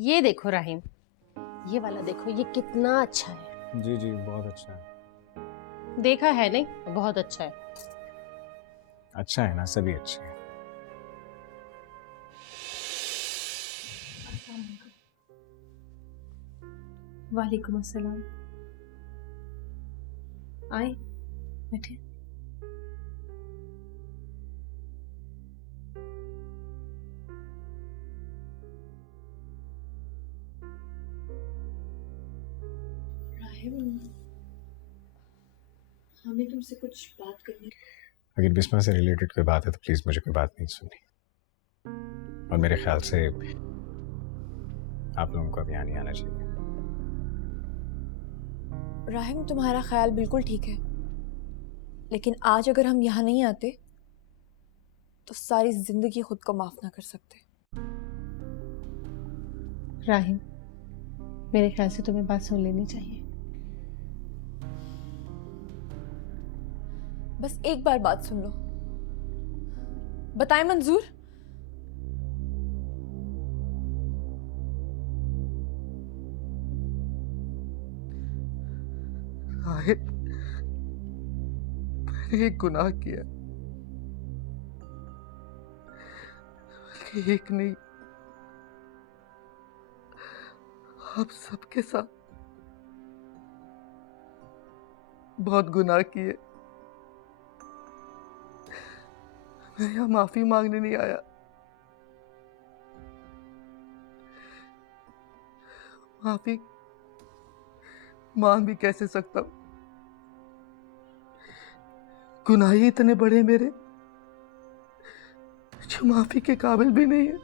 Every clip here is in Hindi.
ये देखो राहिम, ये वाला देखो, ये कितना अच्छा है। जी जी बहुत अच्छा है। देखा है नहीं, बहुत अच्छा है। अच्छा है ना, सभी अच्छे हैं। वालेकुम अस्सलाम। आए बैठे। राहिम, हमें तुमसे कुछ बात करनी। अगर बिस्मा से रिलेटेड कोई बात है तो प्लीज मुझे कोई बात नहीं सुननी। और मेरे ख्याल से आप लोगों को अभी यहाँ नहीं आना चाहिए। राहिम, तुम्हारा ख्याल बिल्कुल ठीक है, लेकिन आज अगर हम यहाँ नहीं आते तो सारी जिंदगी खुद को माफ ना कर सकते। राहिम, मेरे ख्याल से तुम्हें बात सुन लेनी चाहिए। बस एक बार बात सुन लो। बताएं मंजूर? राहिब, मैंने एक गुनाह किया, बल्कि एक नहीं, आप सबके साथ बहुत गुनाह किए। मैं यहाँ माफी मांगने नहीं आया, माफी मांग भी कैसे सकता हूँ। गुनाह ही इतने बड़े मेरे जो माफी के काबिल भी नहीं है।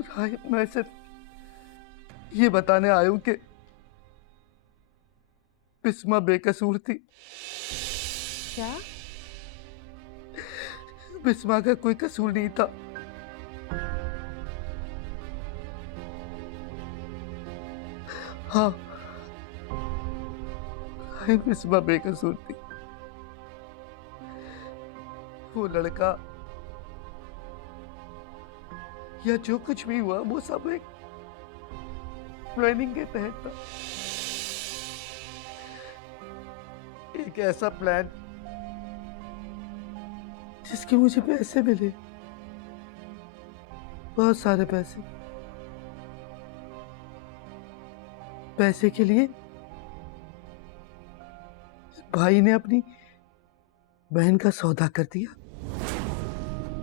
राहिब, मैं सिर्फ ये बताने आया हूं कि बिस्मा बेकसूर थी। क्या? बिस्मा का कोई कसूर नहीं था। हाँ, बिस्मा बेकसूर थी। वो लड़का या जो कुछ भी हुआ वो सब एक प्लानिंग के तहत था। एक ऐसा प्लान जिसके मुझे पैसे मिले, बहुत सारे पैसे। पैसे के लिए भाई ने अपनी बहन का सौदा कर दिया।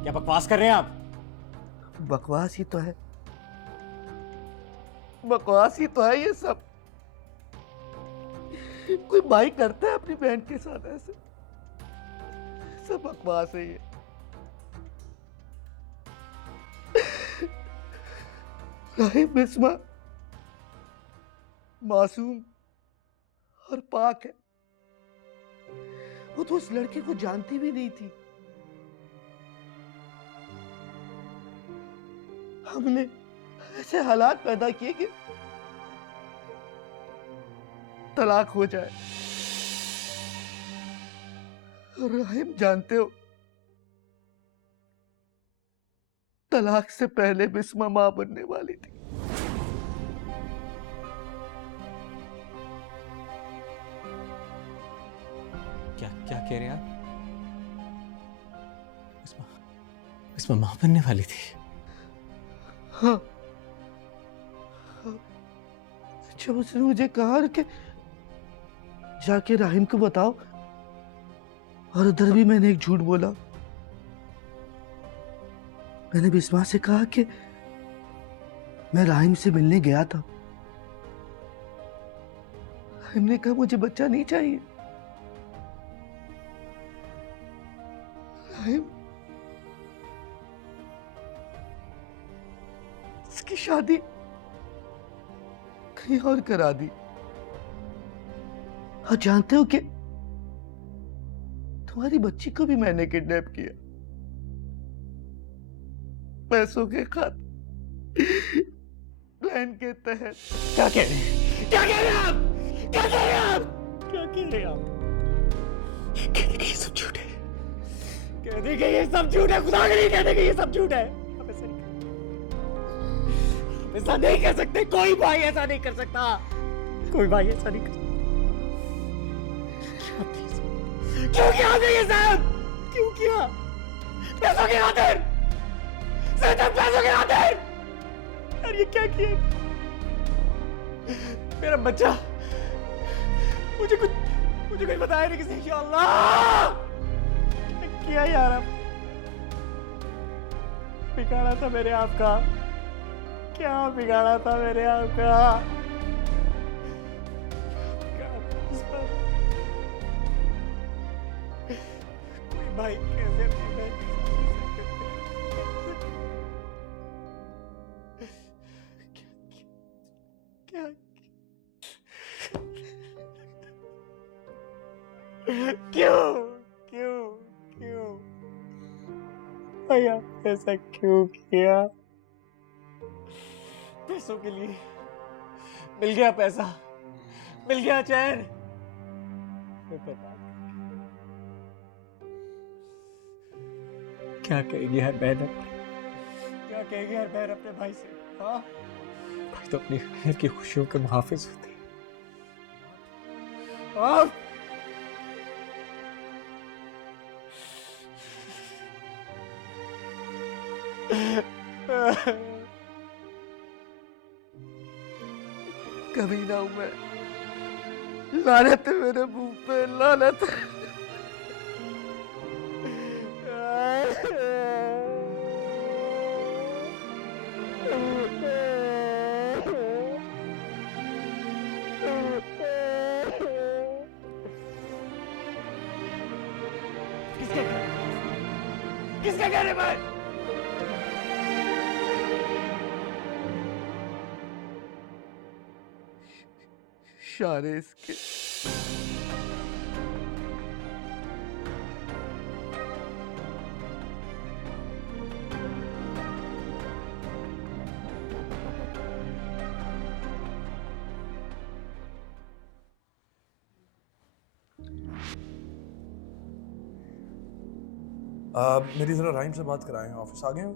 क्या बकवास कर रहे हैं आप? बकवास ही तो है, बकवास ही तो है ये सब। कोई भाई करता है अपनी बहन के साथ ऐसे? सब बकवास है ये। राहिब, बिस्मा मासूम और पाक है। वो तो उस लड़के को जानती भी नहीं थी। हमने ऐसे हालात पैदा किए कि तलाक हो जाए। और राहिब, जानते हो, तलाक से पहले बिस्मा मां बनने वाली थी। क्या क्या कह रहे हैं आप? बिस्मा मां बनने वाली थी? हाँ, जब उसने मुझे कहा कि जाके राहिम को बताओ, और उधर भी मैंने एक झूठ बोला। मैंने बिस्मा से कहा कि मैं राहिम से मिलने गया था। राहिम ने कहा मुझे बच्चा नहीं चाहिए। राहिम, इसकी शादी कहीं और करा दी। और जानते हो कि तुम्हारी बच्ची को भी मैंने किडनैप किया, पैसों के खातिर, प्लान के तहत। क्या कह रहे हैं? क्या कह रहे हैं आप? क्या कह रहे हैं आप? क्या कह रहे हैं आप? कहते कि ये सब झूठ है। कह दे कि ये सब झूठ है, खुदा के लिए कह दे कि ये सब झूठ है। हम ऐसा नहीं कर सकते, कोई भाई ऐसा नहीं कर सकता, कोई भाई ऐसा नहीं कर सकता। क्यों किया आपने ये सब? क्यों किया? पैसों की खातिर, सिर्फ पैसों की खातिर। यार ये क्या किया? मेरा बच्चा, मुझे कुछ बताया नहीं किसी। या अल्लाह, क्या किया यार? अब बिगाड़ा था मेरे आपका, क्या बिगाड़ा था मेरे आपका? कोई भाई कैसे अपनी बहन के साथ क्या क्यों क्यों क्यों भैया ऐसा क्यों किया? पैसों के लिए। मिल गया पैसा, मिल गया चैन, क्या कहेगी हर बहन क्या कहेगी हर बहन अपने भाई से? हाँ, भाई तो अपनी बहन की खुशियों के मुहाफिज होते हैं। हाँ? कभी ना हूं मैं, लानत है मेरे मुंह पे, लानत है। किसके कहने पर? शारे इसके। मेरी जरा राइम से बात कराएं। ऑफिस आ गए हो?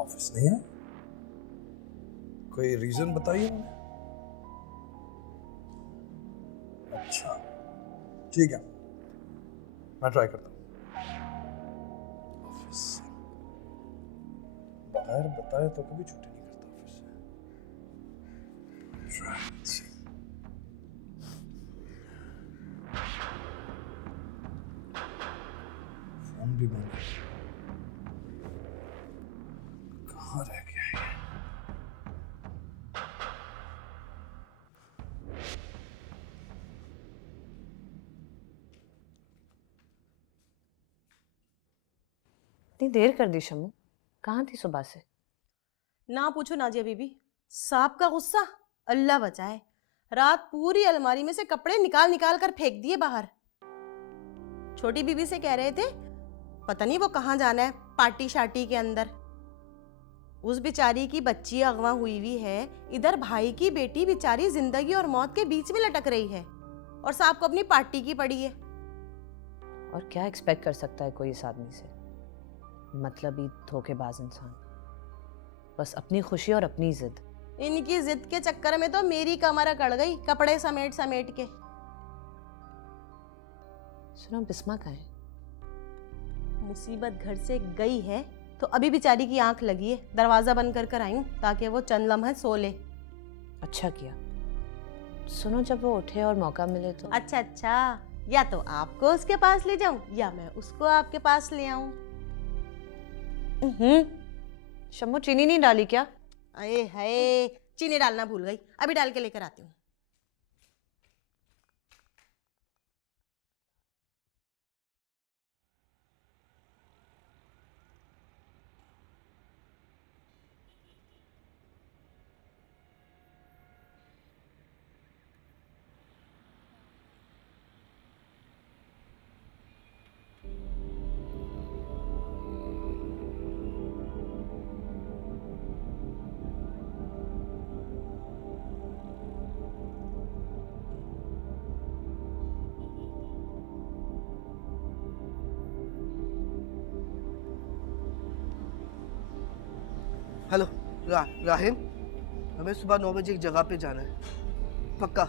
ऑफिस नहीं है? कोई रीजन बताइए मुझे। अच्छा ठीक है, मैं ट्राई करता हूँ। ऑफिस से बगैर बताए तो कभी छुट्टी नहीं करता ऑफिस से। फोन भी बंद है, कहाँ रह गया है? इतनी देर कर दी शम्मू, कहाँ थी सुबह से? ना पूछो नाजिया बीबी, सांप का गुस्सा अल्लाह बचाए। रात पूरी अलमारी में से कपड़े निकाल निकाल कर फेंक दिए बाहर। छोटी बीबी से कह रहे थे पता नहीं वो कहाँ जाना है पार्टी शार्टी के अंदर। उस बेचारी की बच्ची अगवा हुई है, इधर भाई की बेटी बेचारी जिंदगी और मौत के बीच में लटक रही है और सांप को अपनी पार्टी की पड़ी है। और क्या एक्सपेक्ट कर सकता है कोई इस आदमी से? मतलबी धोखेबाज इंसान, बस अपनी खुशी और अपनी जिद। इनकी जिद के चक्कर में तो मेरी कमर अकड़ गई कपड़े समेट समेट के। सुनो, बिस्मा कहाँ है? मुसीबत घर से गई है तो अभी बेचारी की आंख लगी है, दरवाजा बंद कर आई हूं ताकि वो चंद लम्हे सो ले। अच्छा किया। सुनो, जब वो उठे और मौका मिले तो। अच्छा, या तो आपको उसके पास ले जाऊं या मैं उसको आपके पास ले आऊं। शम्मू, चीनी नहीं डाली क्या? अरे हाय, चीनी डालना भूल गई, अभी डाल के लेकर आती हूँ। राहिम, हमें सुबह 9 बजे एक जगह पे जाना है, पक्का?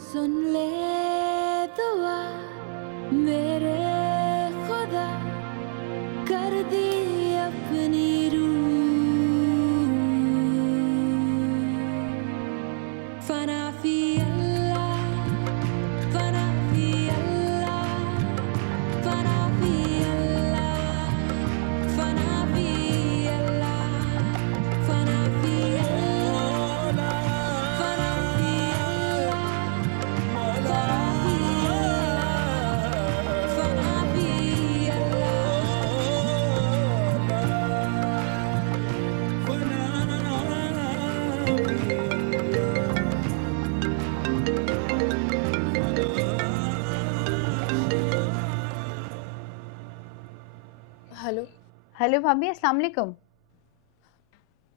सुन ले दुआ मेरे खुदा, कर दी अपनी रूह फना फी अल्लाह, फना फी अल्लाह, फना फी अल्लाह, फना फी अल्लाह, फना फी अल्लाह, फना फी हेलो। हेलो भाभी, अस्सलाम वालेकुम।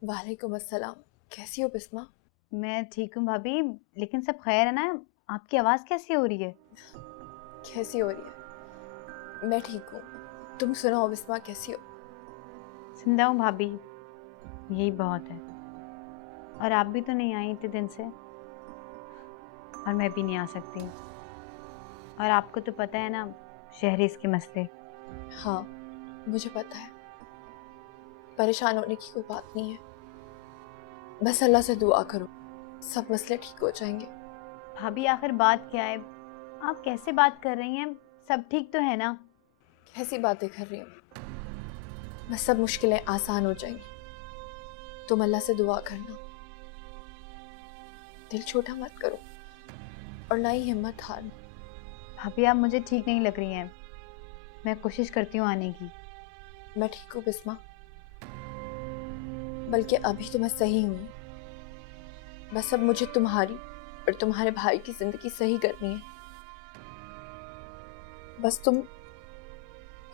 वालेकुम अस्सलाम। कैसी हो बिस्मा? मैं ठीक हूँ भाभी, लेकिन सब खैर है ना? आपकी आवाज़ कैसी हो रही है? कैसी हो रही है? मैं ठीक हूँ। तुम सुनाओ बिस्मा, कैसी हो? जिंदा हूँ भाभी, यही बहुत है। और आप भी तो नहीं आई इतने दिन से, और मैं भी नहीं आ सकती। और आपको तो पता है ना शहरीज़ के मसले। हाँ मुझे पता है, परेशान होने की कोई बात नहीं है। बस अल्लाह से दुआ करो, सब मसले ठीक हो जाएंगे। भाभी आखिर बात क्या है? आप कैसे बात कर रही हैं? सब ठीक तो है ना? कैसी बातें कर रही हो? बस सब मुश्किलें आसान हो जाएंगी। तुम अल्लाह से दुआ करना, दिल छोटा मत करो और ना ही हिम्मत हारना। भाभी आप मुझे ठीक नहीं लग रही हैं, मैं कोशिश करती हूँ आने की। मैं ठीक हूँ बिस्मा, बल्कि अभी तो मैं सही हूँ। बस अब मुझे तुम्हारी और तुम्हारे भाई की जिंदगी सही करनी है। बस तुम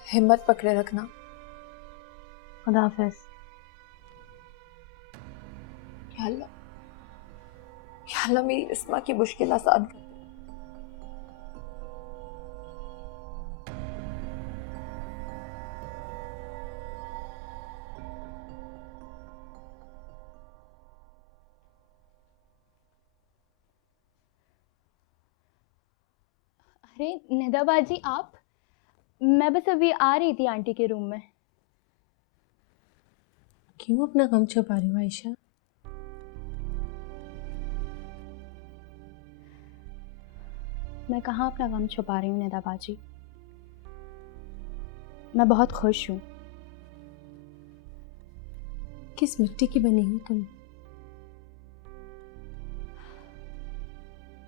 हिम्मत पकड़े रखना। खुदा हाफिज़। या अल्लाह मेरी बिस्मा की मुश्किल आसान कर। अरे निदा बाजी, आप? मैं बस अभी आ रही थी आंटी के रूम में। क्यों अपना गम छुपा रही हो आयशा? मैं कहाँ अपना गम छुपा रही हूँ निदा बाजी, मैं बहुत खुश हूँ। किस मिट्टी की बनी हो तुम?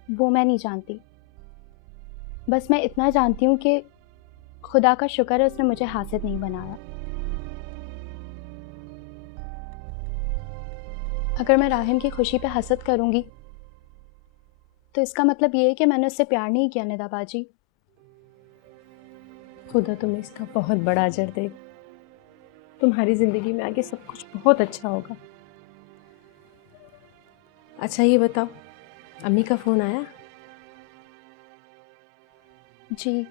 वो मैं नहीं जानती, बस मैं इतना जानती हूँ कि खुदा का शुक्र है उसने मुझे हासिद नहीं बनाया। अगर मैं राहिम की खुशी पे हसद करूँगी तो इसका मतलब ये है कि मैंने उससे प्यार नहीं किया निदा बाजी। खुदा तुम्हें इसका बहुत बड़ा अजर दे। तुम्हारी जिंदगी में आगे सब कुछ बहुत अच्छा होगा। अच्छा ये बताओ, अम्मी का फोन आया? जी,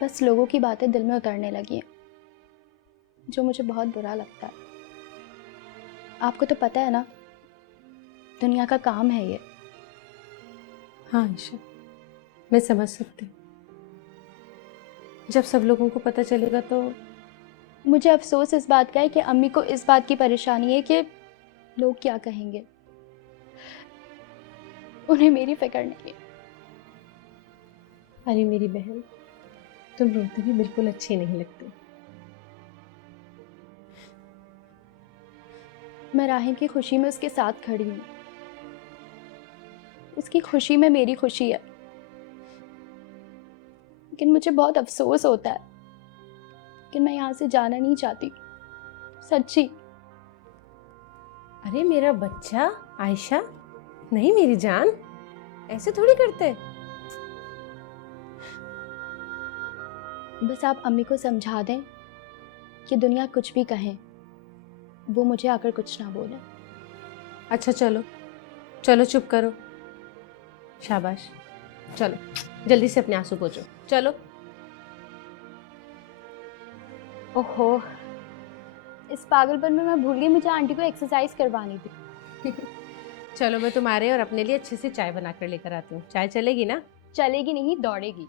बस लोगों की बातें दिल में उतरने लगी हैं, जो मुझे बहुत बुरा लगता है। आपको तो पता है ना, दुनिया का काम है ये। हाँ आयशा, मैं समझ सकती हूँ। जब सब लोगों को पता चलेगा तो मुझे अफसोस इस बात का है कि अम्मी को इस बात की परेशानी है कि लोग क्या कहेंगे। उन्हें मेरी फिक्र नहीं है। अरे मेरी बहन, तुम रोती भी बिल्कुल अच्छी नहीं लगती। मैं राहिम की खुशी में उसके साथ खड़ी हूँ। उसकी खुशी में मेरी खुशी है, लेकिन मुझे बहुत अफसोस होता है कि मैं यहाँ से जाना नहीं चाहती, सच्ची। अरे मेरा बच्चा आयशा, नहीं मेरी जान, ऐसे थोड़ी करते। बस आप अम्मी को समझा दें कि दुनिया कुछ भी कहे, वो मुझे आकर कुछ ना बोले। अच्छा चलो चलो चुप करो, शाबाश। चलो जल्दी से अपने आंसू पोंछो, चलो। ओहो, इस पागलपन में मैं भूल गई मुझे आंटी को एक्सरसाइज करवानी थी। चलो मैं तुम्हारे और अपने लिए अच्छे से चाय बना कर लेकर आती हूँ। चाय चलेगी ना? चलेगी नहीं, दौड़ेगी।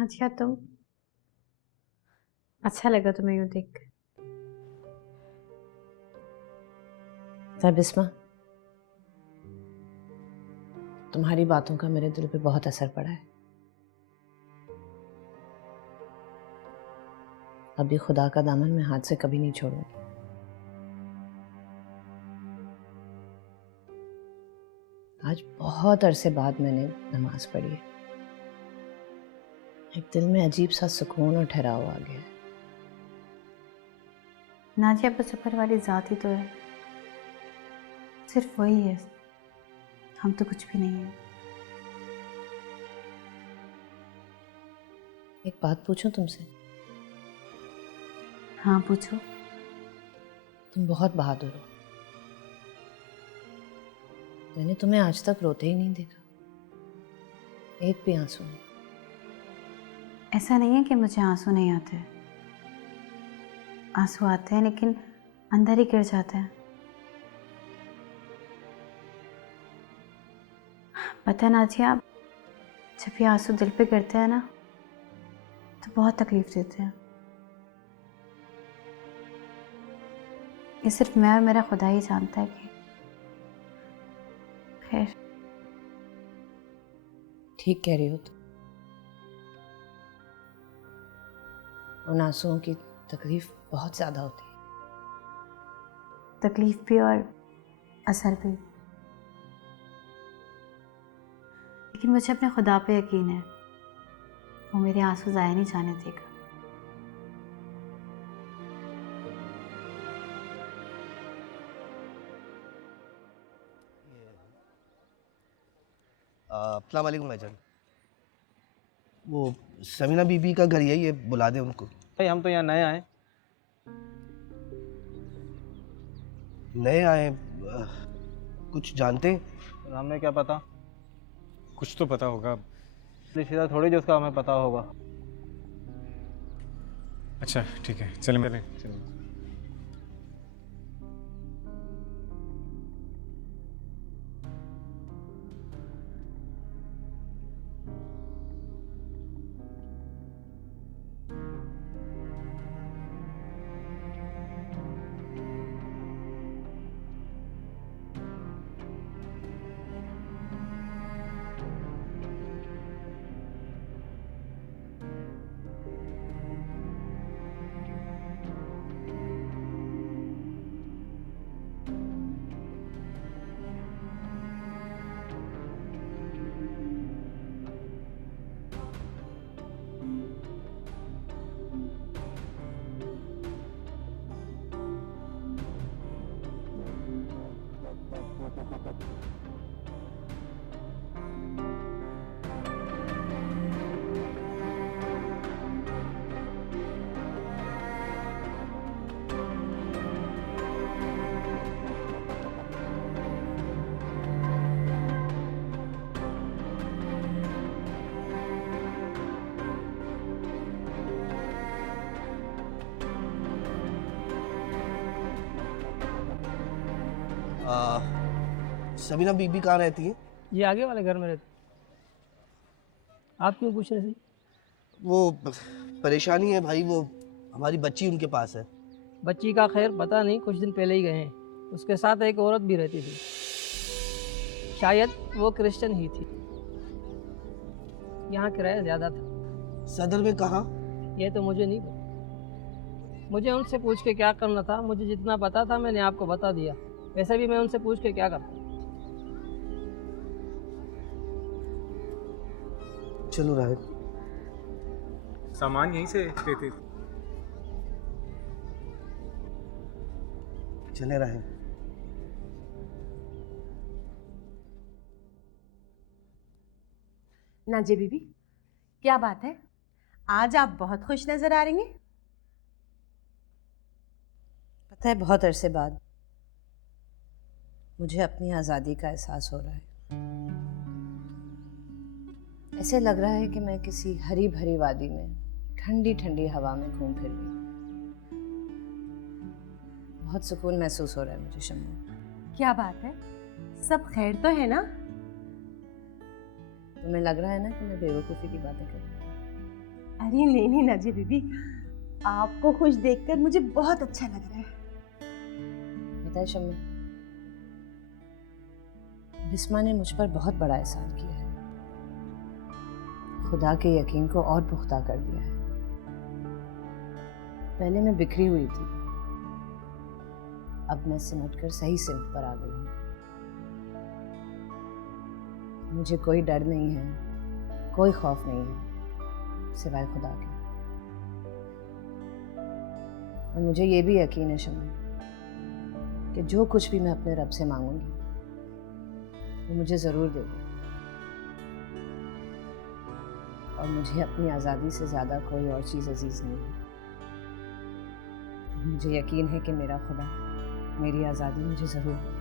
अच्छा तुम, अच्छा लगा तुम्हें यूं देख कर। बिस्मा, तुम्हारी बातों का मेरे दिल पे बहुत असर पड़ा है। अभी खुदा का दामन मैं हाथ से कभी नहीं छोड़ूंगी। आज बहुत अरसे बाद मैंने नमाज पढ़ी है। एक दिल में अजीब सा सुकून और ठहराव आ गया है। नाजिया बस ऊपर वाली ज़ात ही तो है, सिर्फ वही है, हम तो कुछ भी नहीं है। एक बात पूछूं तुमसे? हाँ पूछो। तुम बहुत बहादुर हो। मैंने तुम्हें आज तक रोते ही नहीं देखा, एक भी आंसू नहीं। ऐसा नहीं है कि मुझे आंसू नहीं आते, आंसू आते हैं लेकिन अंदर ही गिर जाते हैं। पता है नाजिया, जब ये आंसू दिल पे गिरते हैं ना तो बहुत तकलीफ देते हैं। ये सिर्फ मैं और मेरा खुदा ही जानता है कि खैर। ठीक कह रही हो तुम। उन आंसुओं की तकलीफ बहुत ज़्यादा होती है। तकलीफ भी और असर भी। लेकिन मुझे अपने खुदा पे यकीन है, वो मेरे आंसू ज़ाया नहीं जाने देगा। अस्सलाम वालेकुम भाईजान। वो समीना बीबी का घर यही है, बुला दे उनको। भाई हम तो यहाँ नए आए। नए आए? कुछ जानते हैं? हमें क्या पता, कुछ तो पता होगा। सीधा थोड़ी जो उसका हमें पता होगा। अच्छा ठीक है, चलें चलें चलें। सबीना बीबी कहाँ रहती है? ये आगे वाले घर में रहते। आप क्यों पूछ रहे थे? वो परेशानी है भाई, वो हमारी बच्ची उनके पास है। बच्ची का खैर पता नहीं, कुछ दिन पहले ही गए हैं। उसके साथ एक औरत भी रहती थी, शायद वो क्रिश्चियन ही थी। यहाँ किराया ज़्यादा था। सदर में कहाँ? ये तो मुझे नहीं पता। मुझे उनसे पूछ के क्या करना था? मुझे जितना पता था मैंने आपको बता दिया। वैसे भी मैं उनसे पूछ के क्या करता? चलो राहिल। सामान यहीं से लेते। चले राहिल। नाजिया बीबी, क्या बात है? आज आप बहुत खुश नजर आ रही हैं। पता है, बहुत अरसे बाद मुझे अपनी आज़ादी का एहसास हो रहा है। ऐसे लग रहा है कि मैं किसी हरी भरी वादी में ठंडी ठंडी हवा में घूम फिर रही हूँ। बहुत सुकून महसूस हो रहा है मुझे शम्मी। क्या बात है? सब खैर तो है ना? तुम्हें लग रहा है ना कि मैं बेवकूफ़ी की बातें कर रही हूँ? अरे नहीं नहीं नाजिया बीबी, आपको खुश देखकर मुझे बहुत अच्छा लग रहा है। पता है शम्मी, बिस्मा ने मुझ पर बहुत बड़ा एहसान किया है। खुदा के यकीन को और पुख्ता कर दिया है। पहले मैं बिखरी हुई थी, अब मैं सिमटकर सही सिमत पर आ गई हूँ। मुझे कोई डर नहीं है, कोई खौफ नहीं है सिवाय खुदा के। और मुझे ये भी यकीन है शम्मी कि जो कुछ भी मैं अपने रब से मांगूंगी वो मुझे ज़रूर देगा। और मुझे अपनी आज़ादी से ज़्यादा कोई और चीज़ अजीज़ नहीं है। मुझे यकीन है कि मेरा खुदा मेरी आज़ादी मुझे ज़रूर देगा।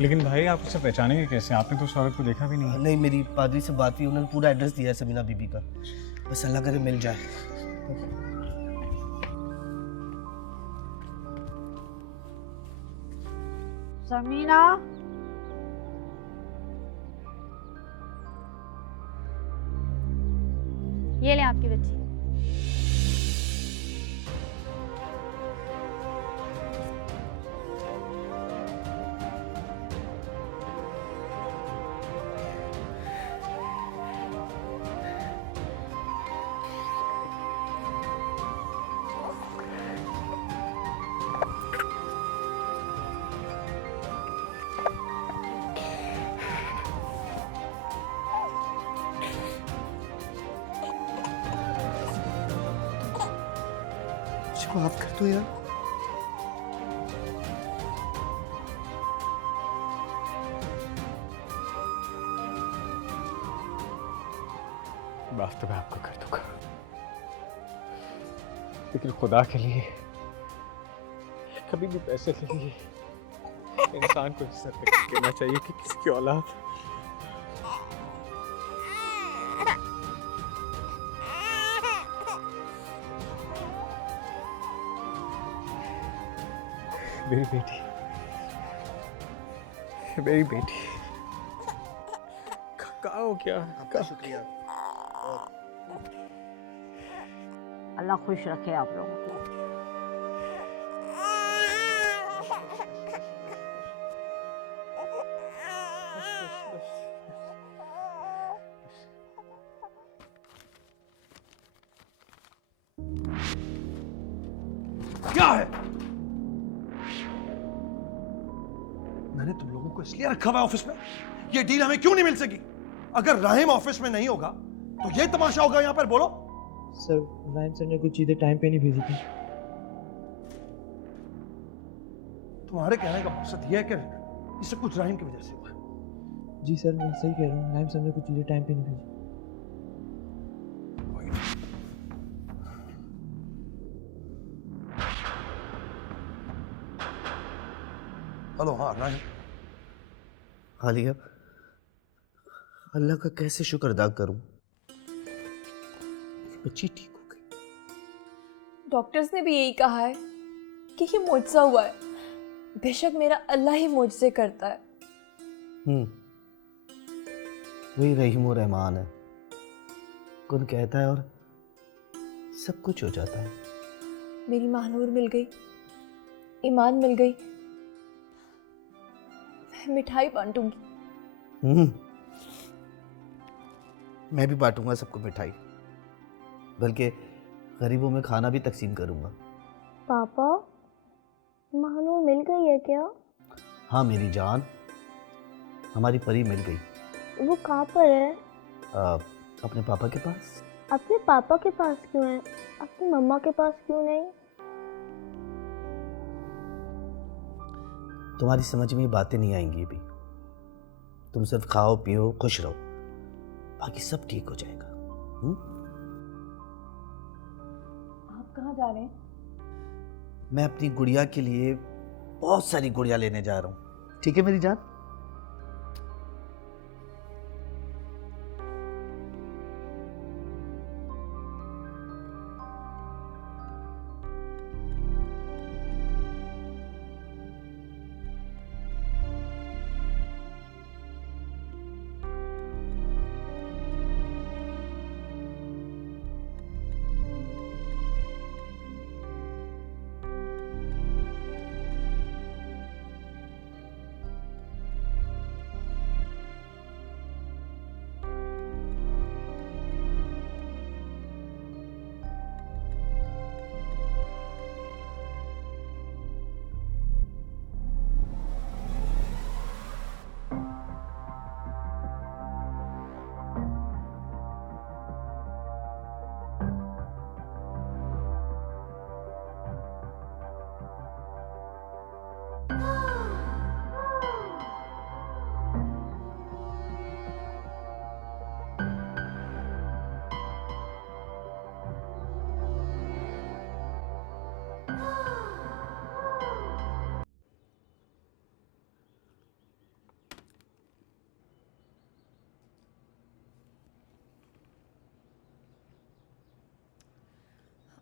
लेकिन भाई आप उसे पहचानेंगे कैसे? आपने तो उस औरत को देखा भी नहीं। नहीं, मेरी पादरी से बात हुई, उन्होंने पूरा एड्रेस दिया है सबीना बीबी का। बस अल्लाह करे मिल जाए। समीना, ये ले आपकी बच्ची। माफ कर दो यार। माफ तो मैं आपको कर दूंगा, लेकिन खुदा के लिए कभी भी पैसे के लिए इंसान को इज्जत देना चाहिए कि किसी की औलाद। मेरी बेटी, मेरी बेटी कहाँ हो? क्या आपका शुक्रिया। अल्लाह खुश रखे आप लोगों को। क्या है? मैंने तुम लोगों को इसलिए रखा हुआ है ऑफिस में, ये डील हमें क्यों नहीं मिल सकी? अगर राहिम ऑफिस में नहीं होगा तो ये तमाशा होगा यहाँ पर। बोलो सर, राहिम सर ने कुछ चीज़ें टाइम पे नहीं भेजी थी। तुम्हारे कहने का मकसद ये है कि ये सब कुछ राहिम की वजह से हुआ है। जी सर, मैं सही कह रहा हूँ, राहिम सर ने कुछ चीज़ें टाइम पे नहीं भेजी। हेलो। हाँ नहीं आलिया, अल्लाह का कैसे शुक्र अदा करूं, बच्ची ठीक हो गई। डॉक्टर्स ने भी यही कहा है कि ये मुझसे हुआ है। बेशक मेरा अल्लाह ही मुझसे करता है। वही रहीम और रहमान है, कुन कहता है और सब कुछ हो जाता है। मेरी महानूर मिल गई, ईमान मिल गई, मैं मिठाई बांटूंगी। मैं भी बांटूंगा सबको मिठाई, बल्कि गरीबों में खाना भी तकसीम करूंगा। पापा, महानूर मिल गई है क्या? हाँ मेरी जान, हमारी परी मिल गई। वो कहाँ पर है? अपने पापा के पास। अपने पापा के पास क्यों है? अपनी मम्मा के पास क्यों नहीं? तुम्हारी समझ में ये बातें नहीं आएंगी अभी। तुम सिर्फ खाओ पियो खुश रहो, बाकी सब ठीक हो जाएगा। आप कहाँ जा रहे हैं? मैं अपनी गुड़िया के लिए बहुत सारी गुड़िया लेने जा रहा हूँ। ठीक है मेरी जान?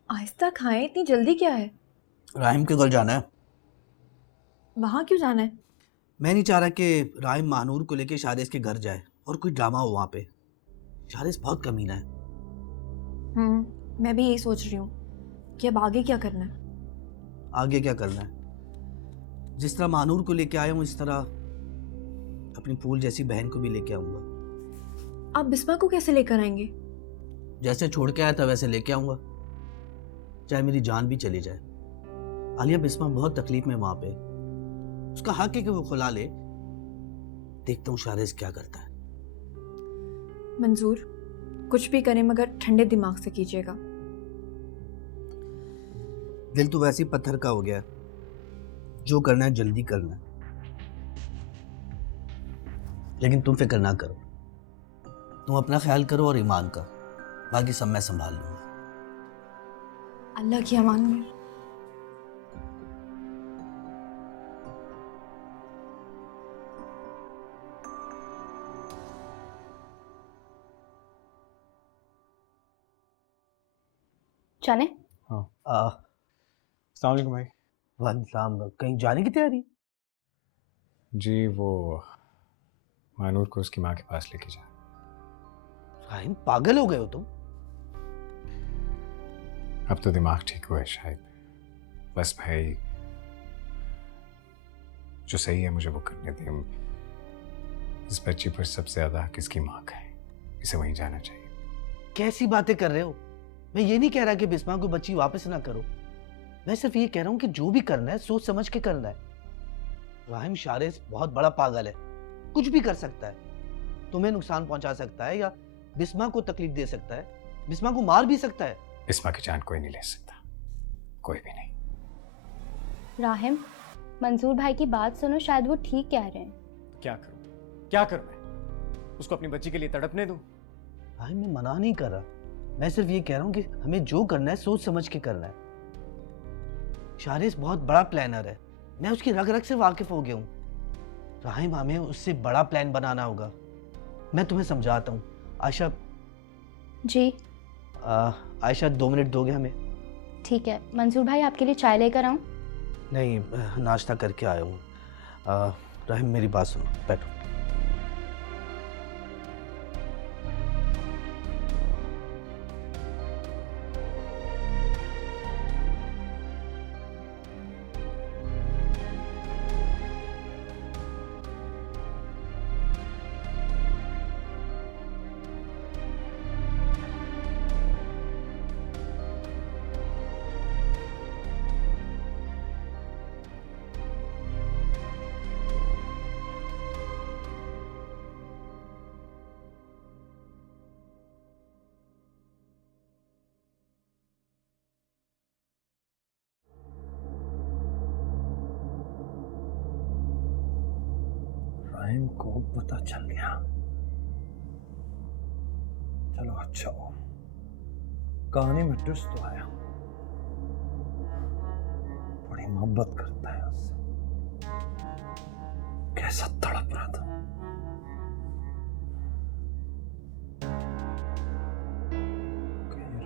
आहिस्ता खाएं, इतनी जल्दी क्या है? राहिम के घर जाना है। वहाँ क्यों जाना है? मैं नहीं चाह रहा कि राहिम मानूर को लेके शारिस के घर जाए और कोई ड्रामा हो वहाँ पे। शारिस बहुत कमीना है। मैं भी यही सोच रही हूँ कि अब आगे क्या करना है। आगे क्या करना है? जिस तरह मानूर को लेके आया हूँ इस तरह अपनी फूल जैसी बहन को भी लेके आऊंगा। आप बिस्मा को कैसे लेकर आएंगे? जैसे छोड़ के आया था वैसे लेके आऊंगा, चाहे मेरी जान भी चली जाए। आलिया, बिस्मा बहुत तकलीफ में वहां पे, उसका हक है कि वो खुला ले। देखता हूँ शारिस क्या करता है। मंजूर, कुछ भी करें मगर ठंडे दिमाग से कीजिएगा। दिल तो वैसे ही पत्थर का हो गया है, जो करना है जल्दी करना है। लेकिन तुम फिक्र ना करो, तुम अपना ख्याल करो और ईमान का, बाकी सब मैं संभाल लूंगा। अल्लाह की अमान में। जाने? हाँ। अस्सलाम वालेकुम भाई। वालेकुम। कहीं जाने की तैयारी? जी वो मानूर को उसकी माँ के पास लेके जा। राहिम, पागल हो गए हो तुम? अब तो दिमाग ठीक हुआ है शायद। बस भाई जो सही है मुझे वो करने दें। इस बच्ची पर सबसे ज्यादा हक इसकी माँ का है, इसे वहीं जाना चाहिए। कैसी बातें कर रहे हो? मैं ये नहीं कह रहा कि बिस्मा को बच्ची वापस ना करो, मैं सिर्फ ये कह रहा हूँ कि जो भी करना है सोच समझ के करना है। राहिम, शारिस बहुत बड़ा पागल है, कुछ भी कर सकता है। तुम्हें नुकसान पहुंचा सकता है या बिस्मा को तकलीफ दे सकता है, बिस्मा को मार भी सकता है। बिस्मा की जान कोई नहीं ले सकता, कोई भी नहीं। राहिम, मंजूर भाई की बात सुनो, शायद वो ठीक कह रहे हैं। क्या करूं, क्या करूं मैं? उसको अपनी बच्ची के लिए तड़पने दूं? भाई मैं मना नहीं कर रहा, मैं सिर्फ ये कह रहा हूँ कि हमें जो करना है सोच समझ के करना है। शारिस बहुत बड़ा प्लानर है, मैं उसकी रग रग से वाकिफ हो गया हूँ। राहिम, हमें उससे बड़ा प्लान बनाना होगा। मैं तुम्हें समझाता हूँ। आयशा। जी। आयशा 2 मिनट दोगे हमें? ठीक है। मंसूर भाई, आपके लिए चाय लेकर आऊँ? नहीं, नाश्ता करके आया हूँ। राहिम, मेरी बात सुनो, बैठो। राहिम को पता चल गया। चलो अच्छा हो, कहानी में ट्विस्ट तो आया। बड़ी मोहब्बत करता है उससे। कैसा तड़प रहा था।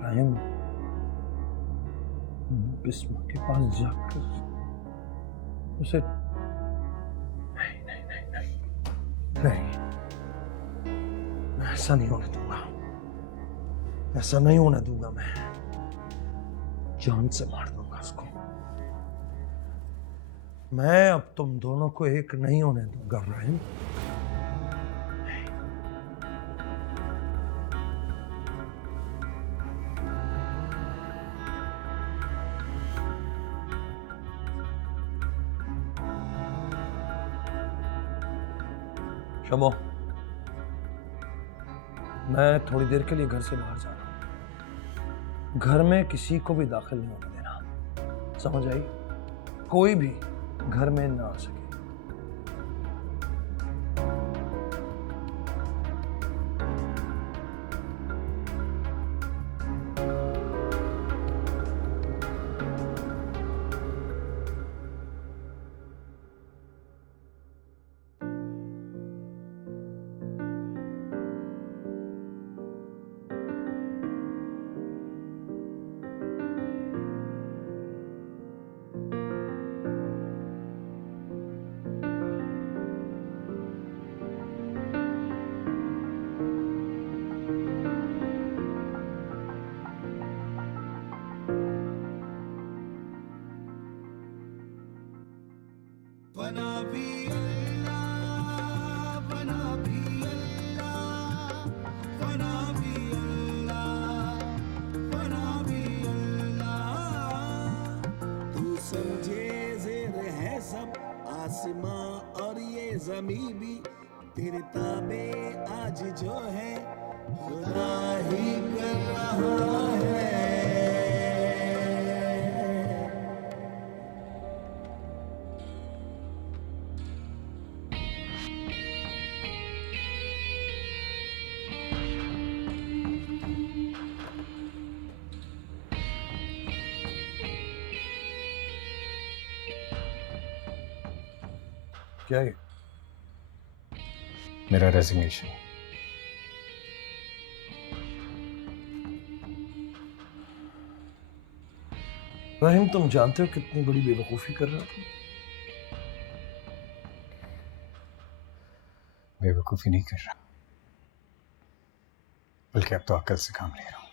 राहिम बिस्मा के पास जाकर उसे नहीं, मैं ऐसा नहीं होने दूंगा। ऐसा नहीं होने दूंगा। मैं जान से मार दूंगा उसको। मैं अब तुम दोनों को एक नहीं होने दूंगा राहिम। शमो, मैं थोड़ी देर के लिए घर से बाहर जा रहा हूं। घर में किसी को भी दाखिल नहीं होने देना, समझ आई? कोई भी घर में ना आ सके। समझे ज़ेर है सब आसमां और ये ज़मीं भी तेरे ताबे आज जो है खुदा ही कर रहा है। क्या है? मेरा रेजिग्नेशन। राहिम, तुम जानते हो कितनी बड़ी बेवकूफ़ी कर रहा था? बेवकूफ़ी नहीं कर रहा, बल्कि अब तो अक्ल से काम ले रहा हूं।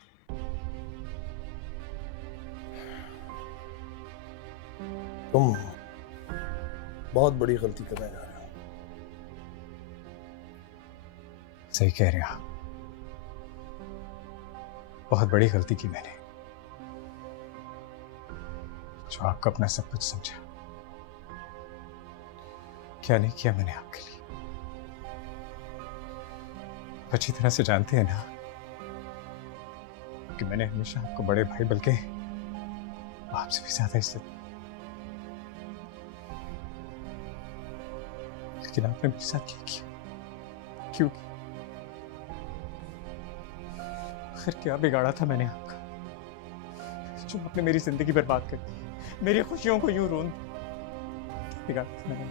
तुम बहुत बड़ी गलती करने जा रहे हो। सही कह रहे हो, बहुत बड़ी गलती की मैंने, जो आपका अपना सब कुछ समझा। क्या नहीं किया मैंने आपके लिए। अच्छी तरह से जानते हैं ना कि मैंने हमेशा आपको बड़े भाई बल्कि आपसे भी ज्यादा इज्जत, लेकिन आपने मेरे साथ क्या किया? क्यों? आखिर क्या बिगाड़ा था मैंने आपका, जो आपने मेरी जिंदगी बर्बाद कर दी, मेरी खुशियों को यूं रोन? बिगाड़ता नहीं।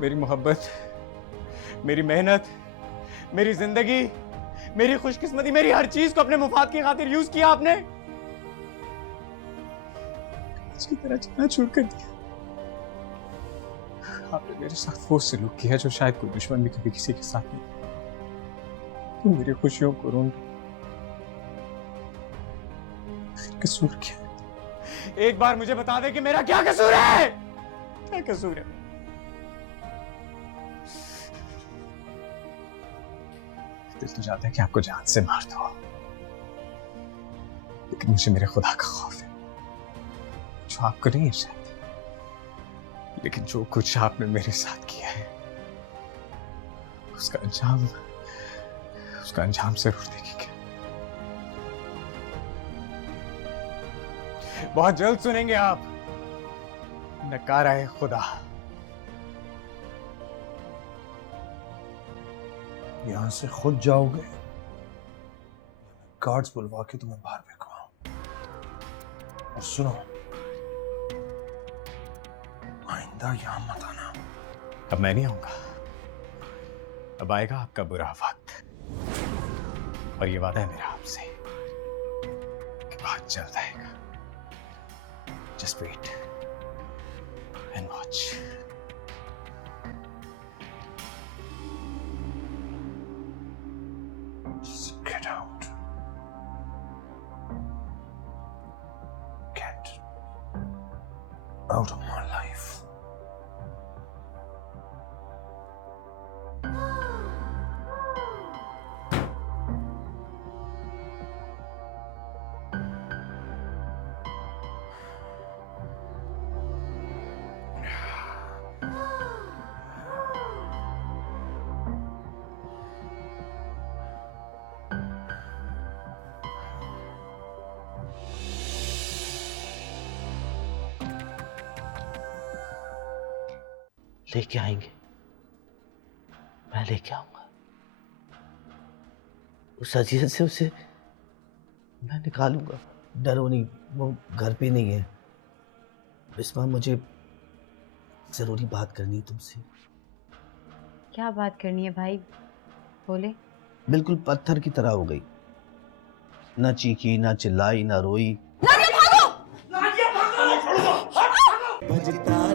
मेरी मोहब्बत, मेरी मेहनत, मेरी जिंदगी, मेरी खुशकिस्मती, मेरी हर चीज को अपने मुफाद की खातिर यूज किया आपने। इसकी तरह चकनाचूर कर दिया। आपने मेरे साथ वो सलूक किया जो शायद कोई दुश्मन भी कभी किसी के साथ नहीं। तुम मेरी खुशियों को रोन कसूर क्या? एक बार मुझे बता दे कि मेरा क्या कसूर है? क्या कसूर है? दिल तो चाहता है कि आपको जान से मार दो, लेकिन मुझे मेरे खुदा का खौफ है, जो आपको नहीं है शायद, लेकिन जो कुछ आपने मेरे साथ किया है उसका अंजाम जरूर देखेंगे। बहुत जल्द सुनेंगे आप नकारा खुदा। यहां से खुद जाओगे, गार्ड्स बुलवा के तुम्हें बाहर फेंकवाऊं। और सुनो, आइंदा यहां मत आना। अब मैं नहीं आऊंगा, अब आएगा आपका बुरा वक्त, और ये वादा है मेरा आपसे कि बहुत जल्द आएगा। Just wait and watch. Get out. Get out of my life. लेके आएंगे, मैं लेके आऊंगा। उस अजियत से उसे मैं निकालूंगा। डरो नहीं, वो घर पे नहीं है। बिस्मा, मुझे जरूरी बात करनी है तुमसे। क्या बात करनी है भाई, बोले। बिल्कुल पत्थर की तरह हो गई, ना चीखी, ना चिल्लाई, ना रोई। बजता